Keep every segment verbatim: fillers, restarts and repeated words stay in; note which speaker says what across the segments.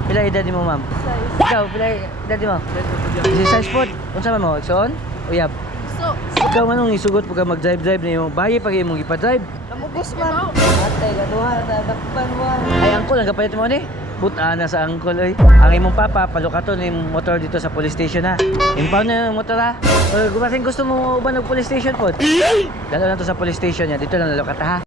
Speaker 1: Pila edad mo, ma'am?
Speaker 2: Size.
Speaker 1: Ikaw, pila edad mo? Si size pod. Unsa man mo? Igsoon? Uyab.
Speaker 2: So,
Speaker 1: Ikaw manong isugot pag mag-drive-drive na yung bayi pag imong ipa-drive.
Speaker 2: namugos man. Atay, gaduha, dadakpan mo.
Speaker 1: Ay, angkol, ang kapalit mo ni. Buta na sa angkol, oy. Ang imong papa, palukaton yung motor dito sa police station, ha. Impound na yung motor, ha. O, gumasing gusto mo uban ng police station, pod. Dalo na to sa police station, ya. Dito lang nalukat, ha.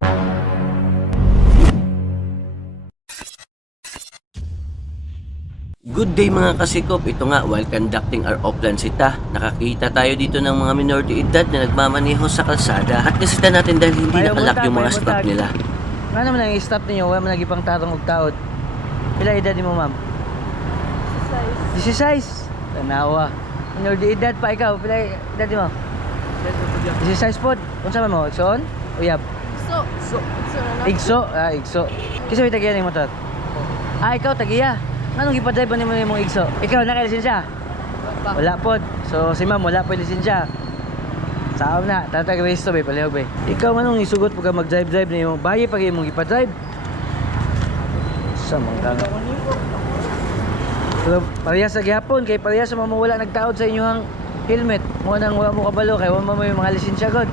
Speaker 3: Good day mga kasikop, ito nga while conducting our offline sita, nakakita tayo dito ng mga minor de edad na nagmamaneho sa kalsada at nasita natin dahil hindi
Speaker 1: Ayaw
Speaker 3: nakalock
Speaker 1: buntag,
Speaker 3: yung mga
Speaker 1: ayaw
Speaker 3: stop
Speaker 1: buntag.
Speaker 3: nila.
Speaker 1: Nga naman ang i-stop ninyo, wala man nagipang tarong og taod. Pila edad mo, ma'am?
Speaker 2: Size.
Speaker 1: sixty-six. Tanawa. Minor de edad pa ikaw, pila edad mo? sixty-six pod. Unsa man mo? Igsoon? Uyab.
Speaker 2: So, so, so na lang.
Speaker 1: Igso, ah, igso. Kisa may tagiya ng motor? Ah, ikaw tagiya. Anong ipa-drive ba nimo imong igso? Ikaw na kay lisensya? Wala pod. So si ma'am wala pa lisensya. Saan na, tatag resto ba palihog ba? Ikaw manong isugot pag mag-drive-drive na yung bayi pag imong ipa-drive. Sa mga Pero parehas sa gihapon kay parehas sa mga wala nagtaod sa inyong helmet. Mo nang wala mo kabalo kay wala mo yung mga lisensya god.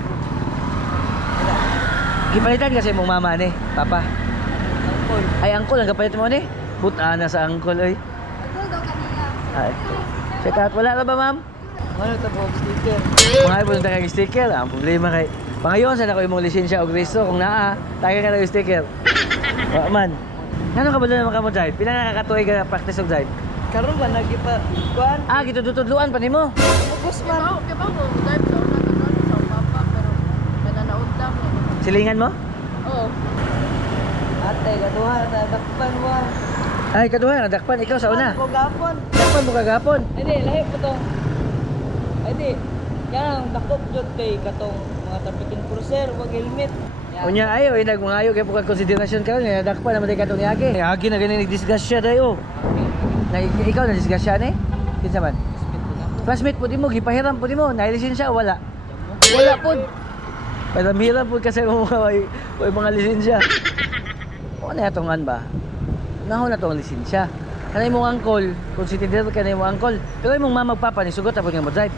Speaker 1: Gipalitan kasi mong mama ni, papa.
Speaker 2: Angkol.
Speaker 1: Ay angkol ang kapalit mo ni. Buta na sa angkol oy.
Speaker 2: Angkol daw kanina.
Speaker 1: Ay. Check out wala na ba ma'am?
Speaker 2: Ano ito po, sticker?
Speaker 1: Mga ibon na kay sticker. Ang problema kay pangayon sa nako imong lisensya og resto kung naa, tagay ka na yung sticker. Wa man. Ngano ka ba na maka mo drive? Pila na nakatuig ka practice og drive?
Speaker 2: Karon ba nagipa kuan?
Speaker 1: Ah, gitudutudluan pa nimo.
Speaker 2: Namugos man. Kaya ba mo, drive sa una ka sa papa, pero nananaundang.
Speaker 1: Silingan mo?
Speaker 2: Oo. Atay, gaduha, dadakpan mo.
Speaker 1: Ay, kaduha nadakpan ikaw sa una.
Speaker 2: Ako gapon.
Speaker 1: Dakpan mo kagapon.
Speaker 2: Ay di, lahi po to. Ay di, yan ang dakop jud kay katong mga tapikin cruiser, wag helmet. Yan.
Speaker 1: Unya ayo ay nagmangayo kay pugad konsiderasyon ka nga dakpan naman kay katong yagi. Yagi na gani nagdiscuss siya dayo. Na ikaw na discuss siya ni? Kinsa man? Classmate po di mo gipahiram po di mo, na lisensya o wala? Wala po. Pero hiram po kasi mo mga may, may mga lisensya. O na yatongan ba? Nahon na tong lisensya. Kanay mong angkol, consider kanay mong angkol. Pero imong mama papa ni sugot tapos nga mo drive.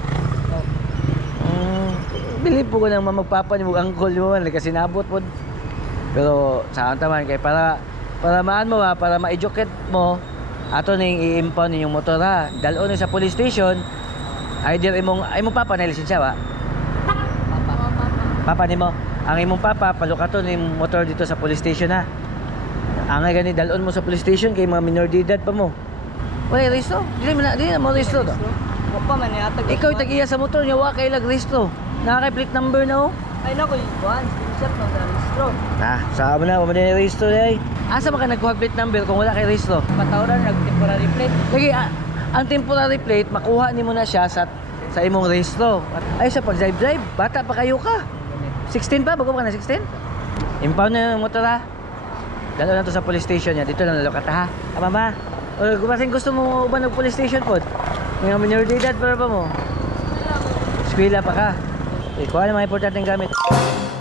Speaker 1: Mm, believe po ko nang mamagpapa ni mong angkol mo man kasi nabot po. Pero saan taman kay para para maan mo ba, para ma-educate mo ato ning i-impound ninyong motor ha. Dalon ni sa police station. Either imong imong papa na lisensya ba?
Speaker 2: Papa. Papa.
Speaker 1: Papa nimo. Ang imong papa palukaton ning motor dito sa police station ha. Angay gani dalon mo sa police station kay mga minor de edad pa mo. Wala resto. Dili man dili na mo resto do.
Speaker 2: Wa pa man yata.
Speaker 1: Ikaw tagiya sa motor niya wa kay lag resto. Naka kay plate number na oh.
Speaker 2: Ay nako, kuan, screenshot ng registro.
Speaker 1: Ah, saan na mo din resto ay. Asa ba ka nagkuha plate number kung wala kay resto?
Speaker 2: Patawran nag temporary plate.
Speaker 1: Lagi ah, ang temporary plate makuha nimo na siya sa sa imong resto. Ay sa pag drive drive, bata pa kayo ka. sixteen pa, bago pa ka na sixteen? Impound na yung motor ha. Dalo na to sa police station niya. Dito lang nalukat ha. Ah, mama. O, gumasing gusto mo uban ng police station pod? Mga minor de edad para pa mo? Eskwela pa ka. Eh, kuha na mga importanteng gamit.